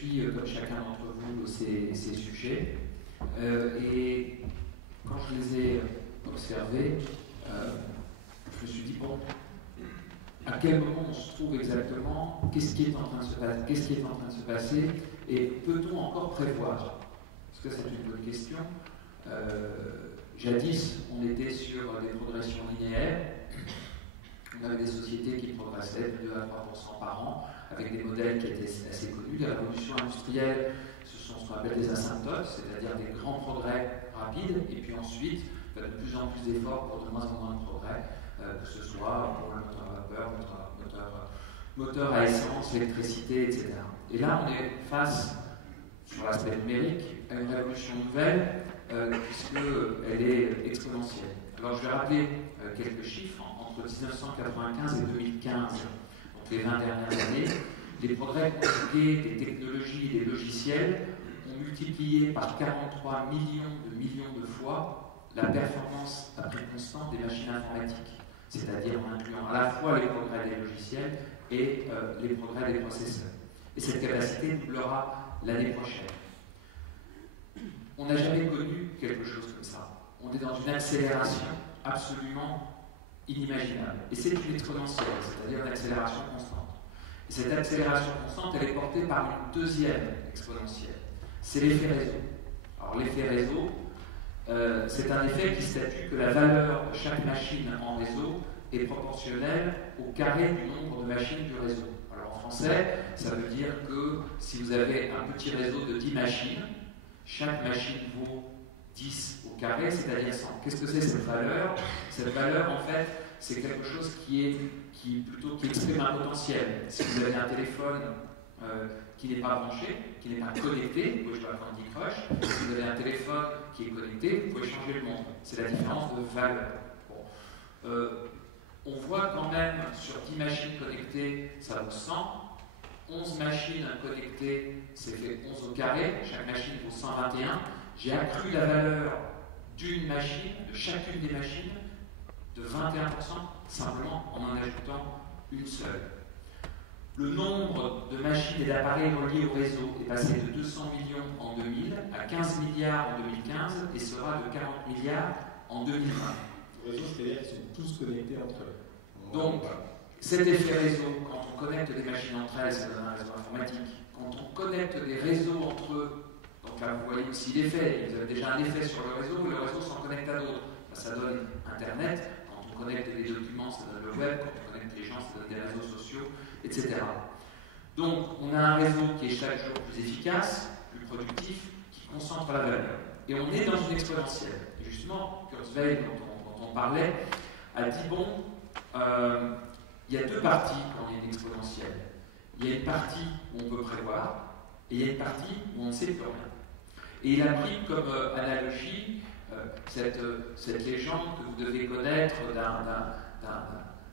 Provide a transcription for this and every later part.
suis, comme chacun d'entre vous, ces sujets. Et quand je les ai observés, je me suis dit, bon, à quel moment on se trouve exactement, qu'est-ce qui est en train de se passer, et peut-on encore prévoir? Parce que c'est une bonne question. Jadis, on était sur des progressions linéaires. On avait des sociétés qui progressaient de 2 à 3% par an, avec des modèles qui étaient assez connus. Les révolutions industrielles, ce sont ce qu'on appelle des asymptotes, c'est-à-dire des grands progrès rapides, et puis ensuite, de plus en plus d'efforts pour de moins en moins de progrès, que ce soit pour le moteur à vapeur, moteur à essence, électricité, etc. Et là, on est face, sur l'aspect numérique, à une révolution nouvelle, puisqu'elle est exponentielle. Alors, je vais rappeler quelques chiffres. Entre 1995 et 2015, donc les 20 dernières années, les progrès compliqués des technologies et des logiciels ont multiplié par 43 millions de fois la performance à prix constant des machines informatiques, c'est-à-dire en incluant à la fois les progrès des logiciels et les progrès des processeurs. Et cette capacité doublera l'année prochaine. On n'a jamais connu quelque chose comme ça. On est dans une accélération absolument inimaginable. Et c'est une exponentielle, c'est-à-dire une accélération constante. Et cette accélération constante, elle est portée par une deuxième exponentielle. C'est l'effet réseau. Alors l'effet réseau, c'est un effet qui statue que la valeur de chaque machine en réseau est proportionnelle au carré du nombre de machines du réseau. Alors en français, ça veut dire que si vous avez un petit réseau de 10 machines, chaque machine vaut 10 au carré, c'est-à-dire 100. Qu'est-ce que c'est cette valeur? Cette valeur, en fait, c'est quelque chose qui exprime un potentiel. Si vous avez un téléphone qui n'est pas branché, qui n'est pas connecté, vous pouvez jouer à Candy Crush. Si vous avez un téléphone qui est connecté, vous pouvez changer le monde. C'est la différence de valeur. Bon. On voit quand même sur 10 machines connectées, ça vaut 100. 11 machines connectées, c'est fait 11 au carré. Chaque machine vaut 121. J'ai accru la valeur d'une machine, de chacune des machines, de 21%, simplement en ajoutant une seule. Le nombre de machines et d'appareils reliés au réseau est passé de 200 millions en 2000 à 15 milliards en 2015 et sera de 40 milliards en 2020. Le réseau, c'est-à-dire qu'ils sont tous connectés entre eux. Donc, cet effet réseau, quand on connecte des machines entre elles, ça donne un réseau informatique. Quand on connecte des réseaux entre eux, donc là vous voyez aussi l'effet, vous avez déjà un effet sur le réseau s'en connecte à d'autres. Ça donne Internet, quand on connecte des documents, ça donne le web, quand on connecte les gens, ça donne des réseaux sociaux, etc. Donc on a un réseau qui est chaque jour plus efficace, plus productif, qui concentre la valeur. Et on est dans une exponentielle. Et justement, Kurzweil, dont on parlait, a dit, bon, il y a deux parties quand il y a une exponentielle. Il y a une partie où on peut prévoir, et il y a une partie où on ne sait plus rien. Et il a pris comme analogie cette légende que vous devez connaître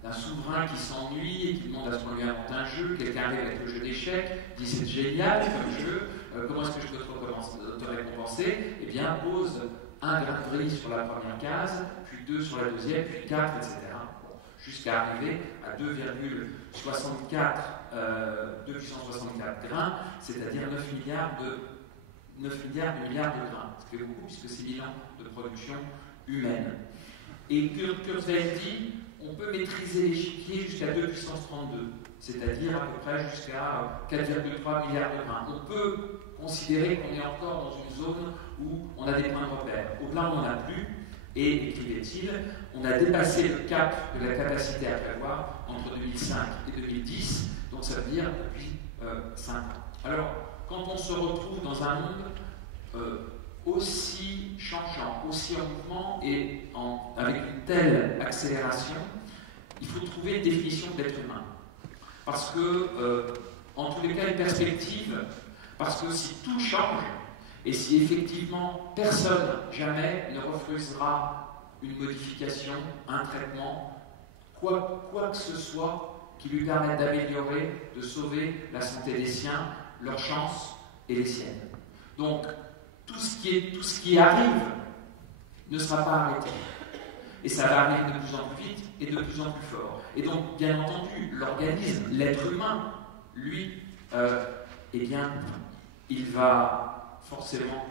d'un souverain qui s'ennuie et qui demande à ce qu'on lui invente un jeu. Quelqu'un arrive avec le jeu d'échecs, dit c'est génial comme jeu, comment est-ce que je peux te récompenser? Eh bien, pose un grain de riz sur la première case, puis 2 sur la deuxième, puis 4, etc. Jusqu'à arriver à 2,64 grains, c'est-à-dire 9 milliards de grains. Ça fait beaucoup puisque c'est 1000 ans de production humaine. Et Kurzweil dit on peut maîtriser l'échiquier jusqu'à 2 puissance 32, c'est-à-dire à peu près jusqu'à 4,3 milliards de grains. On peut considérer qu'on est encore dans une zone où on a des points de repère. Au-delà, on n'en a plus. Et, écrivait-il, on a dépassé le cap de la capacité à prévoir entre 2005 et 2010, donc ça veut dire depuis 5 ans. Alors, quand on se retrouve dans un monde aussi changeant, aussi en mouvement et avec une telle accélération, il faut trouver une définition d'être humain. Parce que, en tous les cas, une perspective, parce que si tout change, et si effectivement personne jamais ne refusera une modification, un traitement, quoi que ce soit qui lui permette d'améliorer, de sauver la santé des siens, leurs chances et les siennes. Donc, tout ce qui arrive ne sera pas arrêté. Et ça va arriver de plus en plus vite et de plus en plus fort. Et donc, bien entendu, l'organisme, l'être humain, lui, eh bien, il va forcément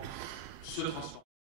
se transformer.